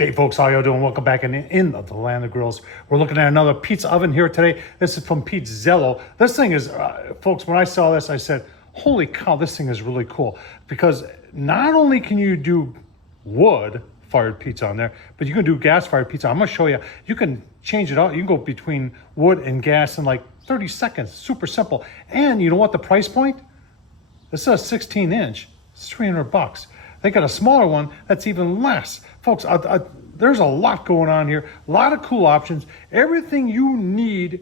Hey folks, how y'all doing? Welcome back in the land of grills. We're looking at another pizza oven here today. This is from Pizzello. This thing is, folks, when I saw this, I said, holy cow, this thing is really cool. Because not only can you do wood-fired pizza on there, but you can do gas-fired pizza. I'm gonna show you. You can change it out. You can go between wood and gas in like 30 seconds. Super simple. And you know what the price point? This is a 16-inch. It's $300. They got a smaller one that's even less. Folks, there's a lot going on here. A lot of cool options. Everything you need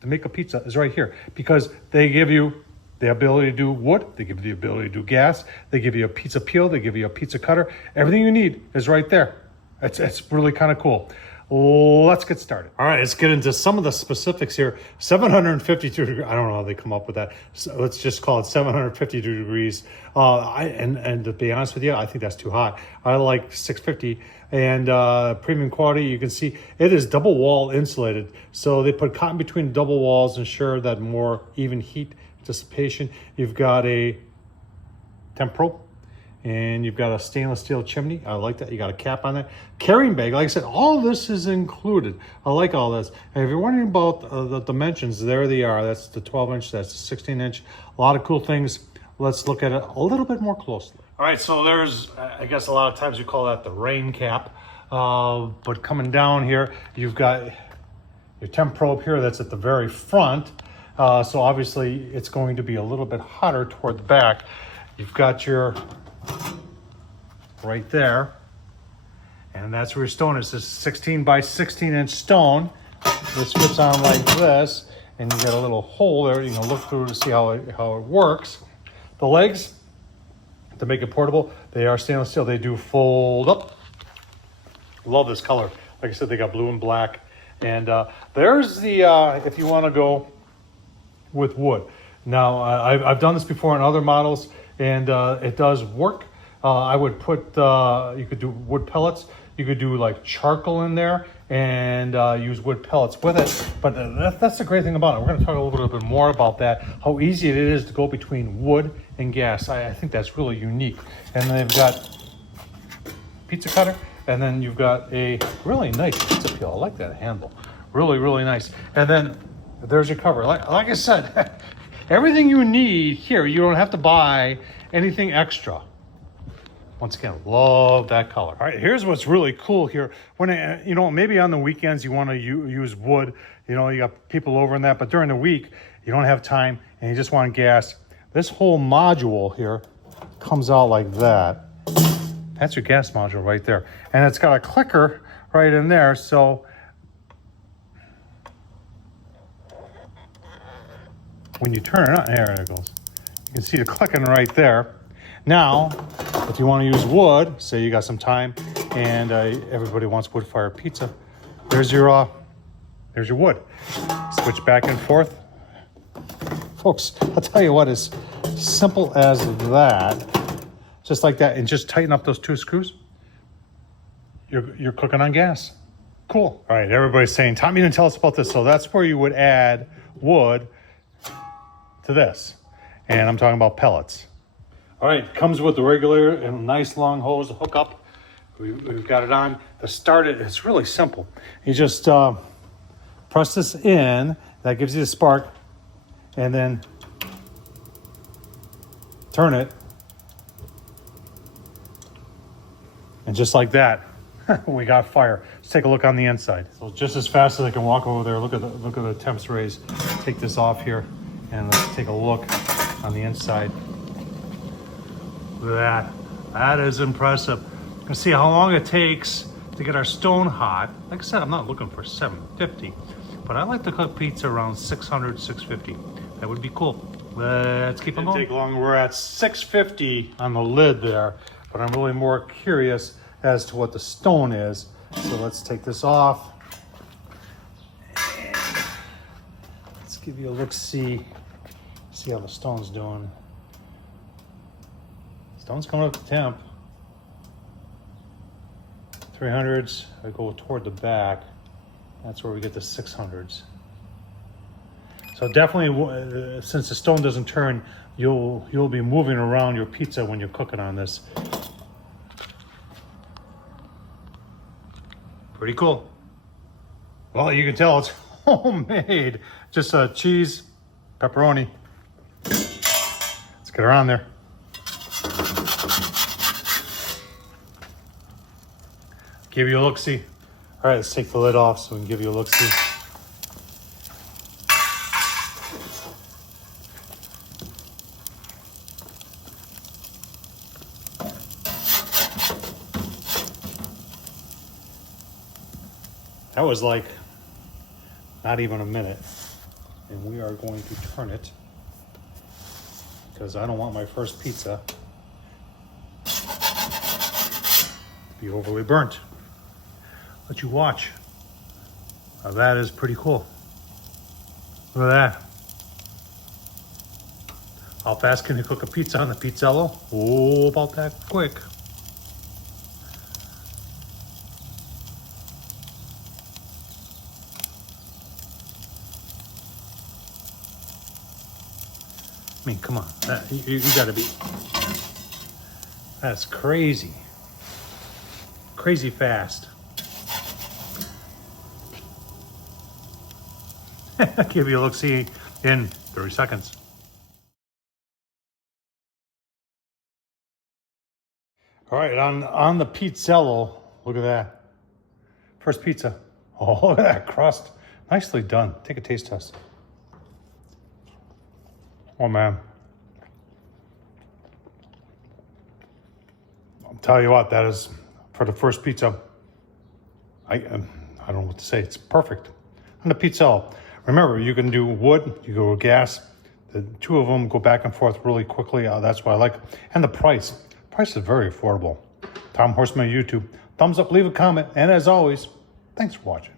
to make a pizza is right here because they give you the ability to do wood. They give you the ability to do gas. They give you a pizza peel. They give you a pizza cutter. Everything you need is right there. It's really kind of cool. Let's get started. All right, let's get into some of the specifics here. 752 degrees. I don't know how they come up with that. So let's just call it 752 degrees. And to be honest with you, I think that's too hot. I like 650. And premium quality, you can see it is double wall insulated. So they put cotton between double walls, ensure that more even heat dissipation. You've got a temp probe. And you've got a stainless steel chimney. I like that. You got a cap on that. Carrying bag, like I said, all this is included. I like all this. And if you're wondering about the dimensions, there they are. That's the 12-inch, that's the 16-inch. A lot of cool things. Let's look at it a little bit more closely. All right, so there's, I guess a lot of times you call that the rain cap. But coming down here, you've got your temp probe here that's at the very front. So obviously it's going to be a little bit hotter toward the back. You've got your right there, and that's where your stone is. This 16 by 16 inch stone. This fits on like this, and you got a little hole there. You can look through to see how it works. The legs, to make it portable, they are stainless steel. They do fold up. Love this color. Like I said, they got blue and black. And there's the if you want to go with wood. Now I've done this before on other models, and it does work. I would put, you could do wood pellets. You could do like charcoal in there and use wood pellets with it. But that's the great thing about it. We're gonna talk a little bit more about that, how easy it is to go between wood and gas. I think that's really unique. And then they've got pizza cutter, and then you've got a really nice pizza peel. I like that handle. Really, really nice. And then there's your cover. Like I said, everything you need here, you don't have to buy anything extra. Once again, love that color. All right, here's what's really cool here. When, maybe on the weekends you want to use wood, you got people over in that, but during the week, you don't have time and you just want gas. This whole module here comes out like that. That's your gas module right there. And it's got a clicker right in there, so when you turn it on, there it goes. You can see the clicking right there. Now, if you want to use wood, say you got some time and everybody wants wood-fired pizza, there's your wood. Switch back and forth. Folks, I'll tell you what, it's simple as that. Just like that, and just tighten up those two screws. You're cooking on gas. Cool. All right, everybody's saying, Tommy didn't tell us about this, so that's where you would add wood to this. And I'm talking about pellets. All right, comes with the regular and nice long hose hookup. We've got it on. To start it, it's really simple. You just press this in. That gives you the spark. And then turn it. And just like that, we got fire. Let's take a look on the inside. So just as fast as I can walk over there, look at the temps raised. Take this off here, and let's take a look on the inside. Look at that. That is impressive. You can see how long it takes to get our stone hot. Like I said, I'm not looking for 750, but I like to cook pizza around 600, 650. That would be cool. Let's keep on going. It didn't take long. We're at 650 on the lid there, but I'm really more curious as to what the stone is. So let's take this off. And let's give you a look-see. See how the stone's doing. Stone's coming up to temp. 300s, I go toward the back. That's where we get the 600s. So definitely, since the stone doesn't turn, you'll be moving around your pizza when you're cooking on this. Pretty cool. Well, you can tell it's homemade. Just cheese, pepperoni. Let's get her on there. Give you a look-see. All right, let's take the lid off so we can give you a look-see. That was like not even a minute. And we are going to turn it because I don't want my first pizza to be overly burnt. Let you watch. Now that is pretty cool. Look at that. How fast can you cook a pizza on the Pizzello? Oh, about that quick. I mean, come on, you gotta be, that's crazy. Crazy fast. Give you a look-see in 30 seconds. All right, on the Pizzello, look at that. First pizza. Oh, look at that crust. Nicely done. Take a taste test. Oh man, I'll tell you what, that is, for the first pizza, I don't know what to say, it's perfect. On the Pizzello, remember, you can do wood, you go with gas, the two of them go back and forth really quickly, that's what I like. And the price is very affordable. Tom Horsman, YouTube, thumbs up, leave a comment, and as always, thanks for watching.